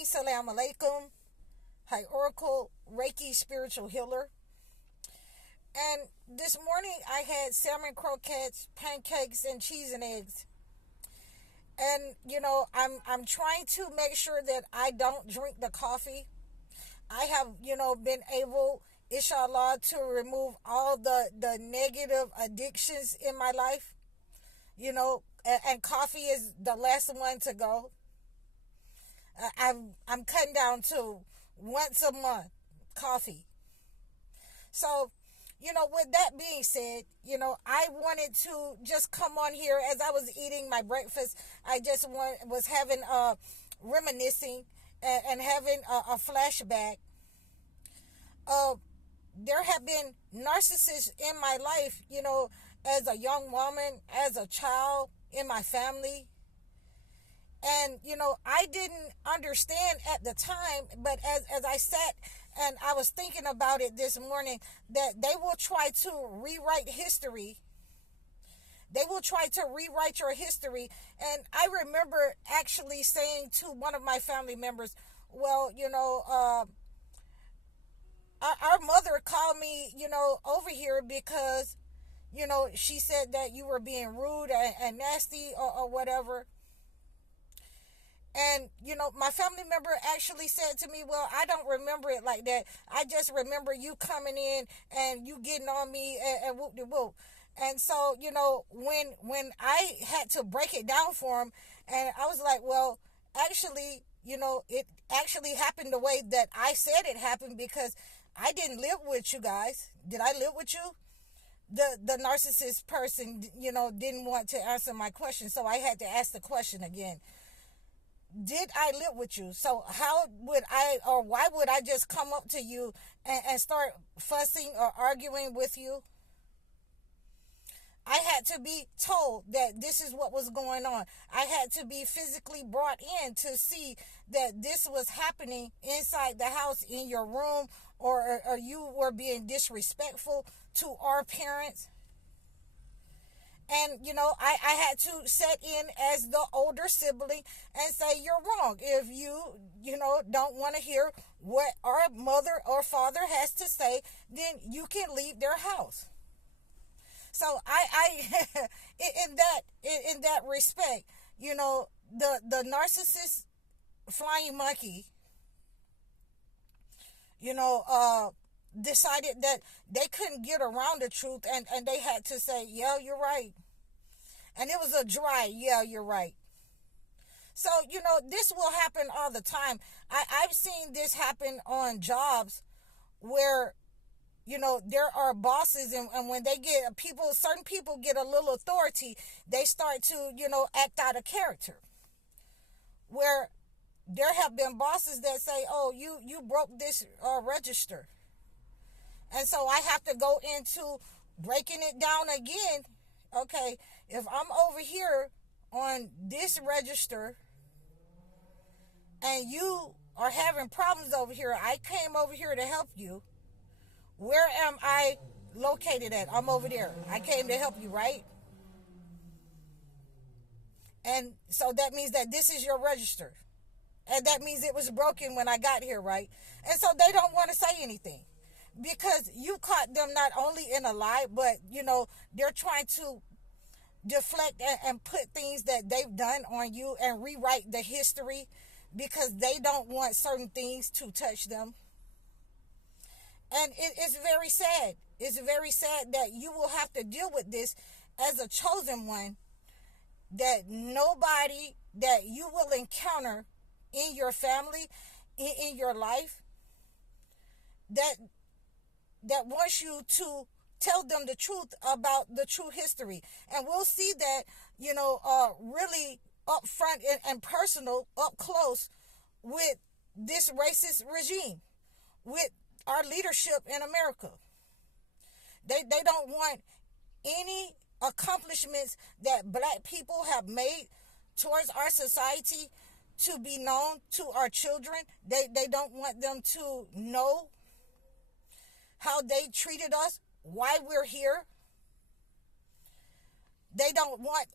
Hi, salam alaikum. Hi, Oracle, Reiki spiritual healer. And this morning I had salmon croquettes, pancakes, and cheese and eggs. And I'm trying to make sure that I don't drink the coffee. I have, been able, inshallah, to remove all the negative addictions in my life. And coffee is the last one to go. I'm cutting down to once a month coffee. So, with that being said, I wanted to just come on here as I was eating my breakfast. I just was having reminiscing and having a flashback. There have been narcissists in my life, as a young woman, as a child, in my family. And, I didn't understand at the time, but as I sat and I was thinking about it this morning, that they will try to rewrite history. They will try to rewrite your history. And I remember actually saying to one of my family members, well, our mother called me, over here because, she said that you were being rude and nasty or whatever. And, my family member actually said to me, well, I don't remember it like that. I just remember you coming in and you getting on me and whoop-de-whoop. And so, when I had to break it down for him, and I was like, well, actually, it actually happened the way that I said it happened, because I didn't live with you guys. Did I live with you? The narcissist person, didn't want to answer my question. So I had to ask the question again. Did I live with you? So how would or why would I just come up to you and start fussing or arguing with you? I had to be told that this is what was going on. I had to be physically brought in to see that this was happening inside the house, in your room, or you were being disrespectful to our parents. And, I had to set in as the older sibling and say, you're wrong. If you, don't want to hear what our mother or father has to say, then you can leave their house. So I in that respect, the narcissist flying monkey, decided that they couldn't get around the truth, and they had to say, yeah, you're right. And it was a dry, yeah, you're right. So, this will happen all the time. I've seen this happen on jobs where, there are bosses, and when they get certain people get a little authority, they start to, act out of character. Where there have been bosses that say, oh, you broke this register. And so I have to go into breaking it down again. Okay, if I'm over here on this register and you are having problems over here, I came over here to help you. Where am I located at? I'm over there. I came to help you, right? And so that means that this is your register. And that means it was broken when I got here, right? And so they don't want to say anything, because you caught them not only in a lie, but, they're trying to deflect and put things that they've done on you and rewrite the history, because they don't want certain things to touch them. And it's very sad. It's very sad that you will have to deal with this as a chosen one, that nobody that you will encounter in your family, in your life, that wants you to tell them the truth about the true history. And we'll see that, really up front and personal, up close, with this racist regime, with our leadership in America. They don't want any accomplishments that black people have made towards our society to be known to our children. They don't want them to know how they treated us, why we're here. They don't want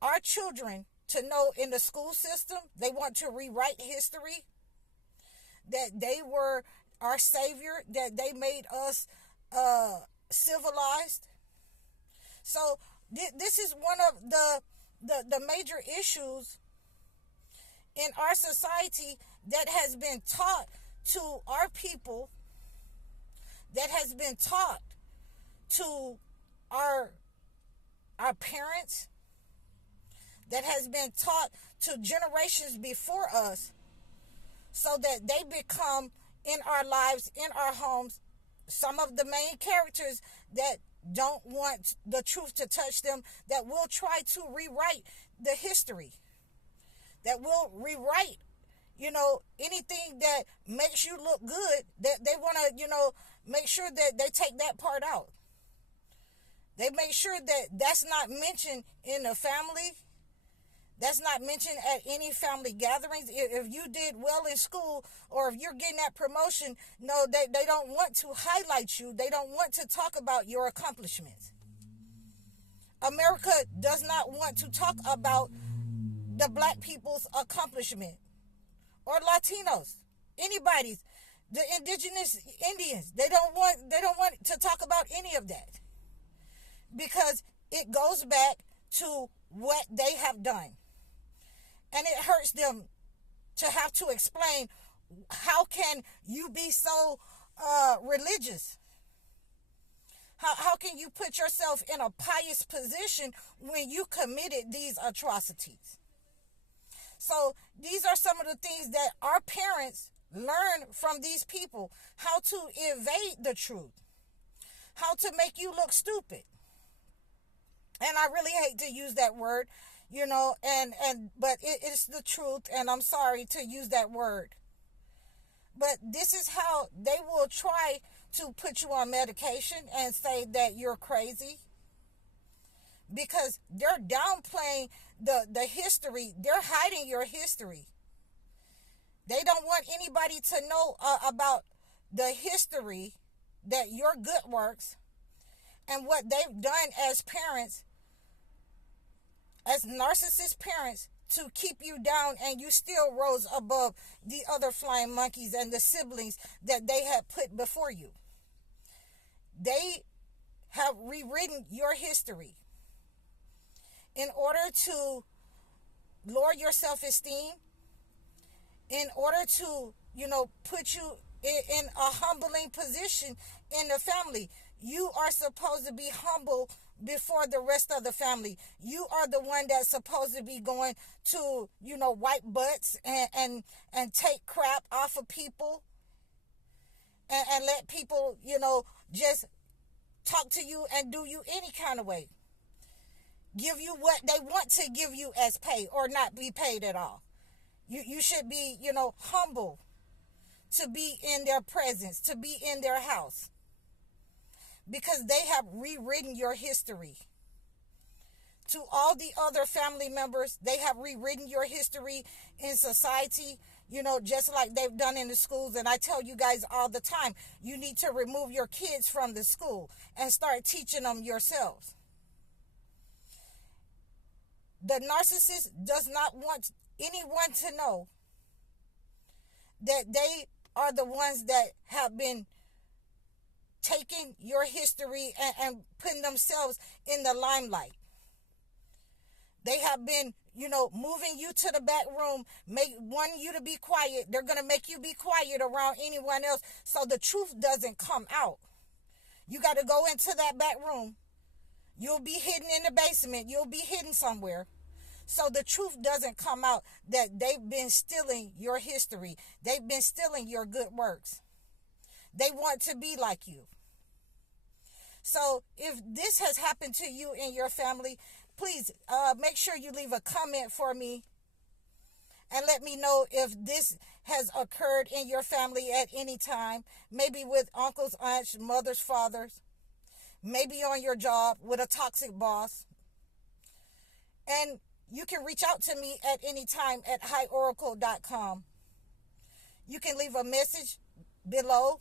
our children to know in the school system. They want to rewrite history. that they were our savior, that they made us civilized. So this is one of the major issues in our society that has been taught to our people, that has been taught to our parents, that has been taught to generations before us, so that they become in our lives, in our homes, some of the main characters that don't want the truth to touch them, that will try to rewrite the history, that will rewrite, anything that makes you look good, that they want to, make sure that they take that part out. They make sure that that's not mentioned in the family. That's not mentioned at any family gatherings. If you did well in school, or if you're getting that promotion, no, they don't want to highlight you. They don't want to talk about your accomplishments. America does not want to talk about the black people's accomplishment, or Latinos, anybody's, the indigenous Indians. They don't want to talk about any of that, because it goes back to what they have done. And it hurts them to have to explain, how can you be so religious? How can you put yourself in a pious position when you committed these atrocities? So these are some of the things that our parents learn from these people, how to evade the truth, how to make you look stupid. And I really hate to use that word, but it's the truth, and I'm sorry to use that word. But this is how they will try to put you on medication and say that you're crazy, because they're downplaying the history. They're hiding your history. They don't want anybody to know about the history, that your good works and what they've done as parents, as narcissist parents, to keep you down, and you still rose above the other flying monkeys and the siblings that they had put before you. They have rewritten your history in order to lower your self-esteem, in order to, put you in a humbling position in the family. You are supposed to be humble before the rest of the family. You are the one that's supposed to be going to, wipe butts and take crap off of people, and let people, just talk to you and do you any kind of way. Give you what they want to give you as pay, or not be paid at all. You should be, humble to be in their presence, to be in their house, because they have rewritten your history. To all the other family members, they have rewritten your history in society, just like they've done in the schools. And I tell you guys all the time, you need to remove your kids from the school and start teaching them yourselves. The narcissist does not want anyone to know that they are the ones that have been taking your history and putting themselves in the limelight. They have been, moving you to the back room, wanting you to be quiet. They're going to make you be quiet around anyone else, so the truth doesn't come out. You got to go into that back room. You'll be hidden in the basement. You'll be hidden somewhere. So the truth doesn't come out, that they've been stealing your history. They've been stealing your good works. They want to be like you. So if this has happened to you in your family, please make sure you leave a comment for me and let me know if this has occurred in your family at any time. Maybe with uncles, aunts, mothers, fathers. Maybe on your job with a toxic boss. And you can reach out to me at any time at highoracle.com. You can leave a message below,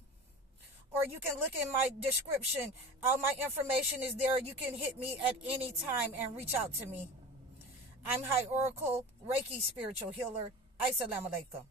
or you can look in my description. All my information is there. You can hit me at any time and reach out to me. I'm High Oracle, Reiki spiritual healer. Assalamu alaikum.